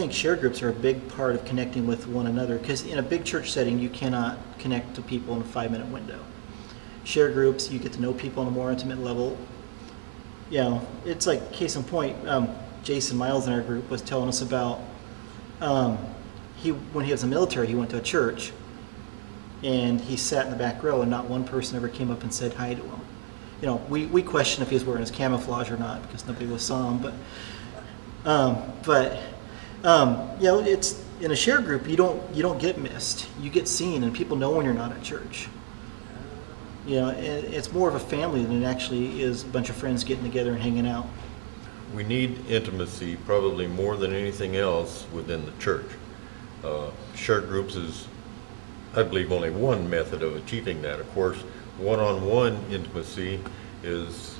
I think share groups are a big part of connecting with one another, because in a big church setting you cannot connect to people in a 5-minute window. Share groups, you get to know people on a more intimate level. You know, it's like case in point, Jason Miles in our group was telling us about when he was in the military, he went to a church and he sat in the back row and not one person ever came up and said hi to him. You know, we questioned if he was wearing his camouflage or not because nobody saw him, you know, it's in a share group you don't get missed. You get seen, and people know when you're not at church. You know, it's more of a family than it actually is a bunch of friends getting together and hanging out. We need intimacy probably more than anything else within the church. Share groups is, I believe, only one method of achieving that. Of course, one-on-one intimacy is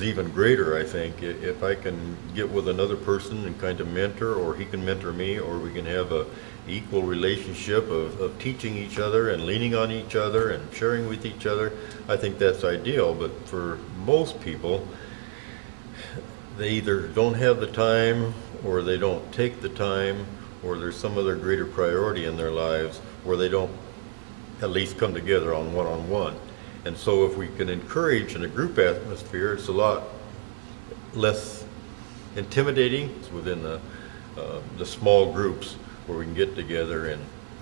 even greater, I think. If I can get with another person and kind of mentor, or he can mentor me, or we can have a equal relationship of teaching each other and leaning on each other and sharing with each other, I think that's ideal. But for most people, they either don't have the time, or they don't take the time, or there's some other greater priority in their lives where they don't at least come together on one-on-one. And so if we can encourage in a group atmosphere, it's a lot less intimidating within the small groups where we can get together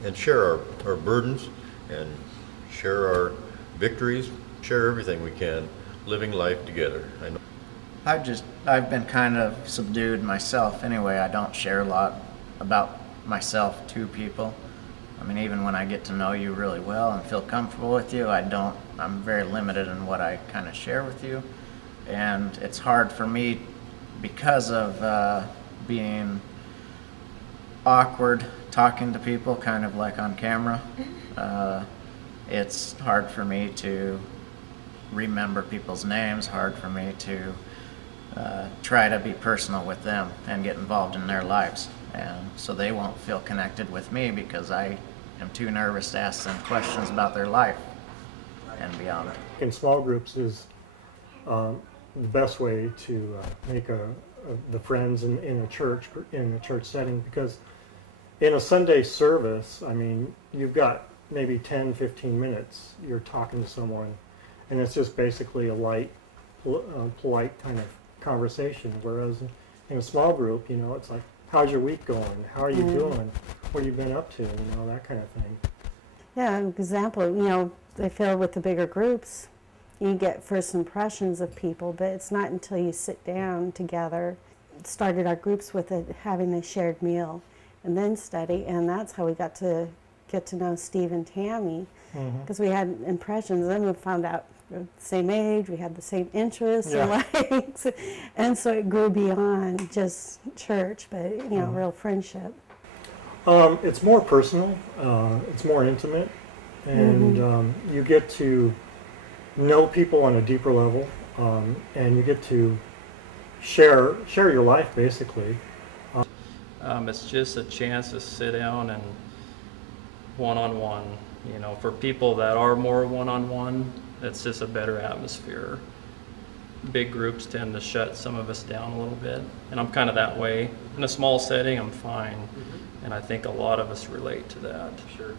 and share our burdens and share our victories, share everything we can, living life together. I know. I've been kind of subdued myself anyway. I don't share a lot about myself to people. I mean, even when I get to know you really well and feel comfortable with you, I'm very limited in what I kind of share with you. And it's hard for me because of being awkward talking to people, kind of like on camera. It's hard for me to remember people's names, hard for me to try to be personal with them and get involved in their lives. And so they won't feel connected with me because I am too nervous to ask them questions about their life and beyond. In small groups is the best way to make the friends in a church setting, because in a Sunday service, I mean, you've got maybe 10-15 minutes you're talking to someone, and it's just basically a light, polite kind of conversation. Whereas in a small group, you know, it's like, how's your week going? How are you doing? What have you been up to? You know, that kind of thing. Yeah, an example, you know, I feel with the bigger groups, you get first impressions of people, but it's not until you sit down together. Started our groups with having a shared meal and then study, and that's how we got to get to know Steve and Tammy, because we had impressions. Then we found out we're the same age, we had the same interests and likes, and so it grew beyond just church, but you know, real friendship. It's more personal, it's more intimate, and you get to know people on a deeper level, and you get to share your life, basically. It's just a chance to sit down and one-on-one. You know, for people that are more one-on-one, it's just a better atmosphere. Big groups tend to shut some of us down a little bit, and I'm kind of that way. In a small setting, I'm fine, and I think a lot of us relate to that. Sure.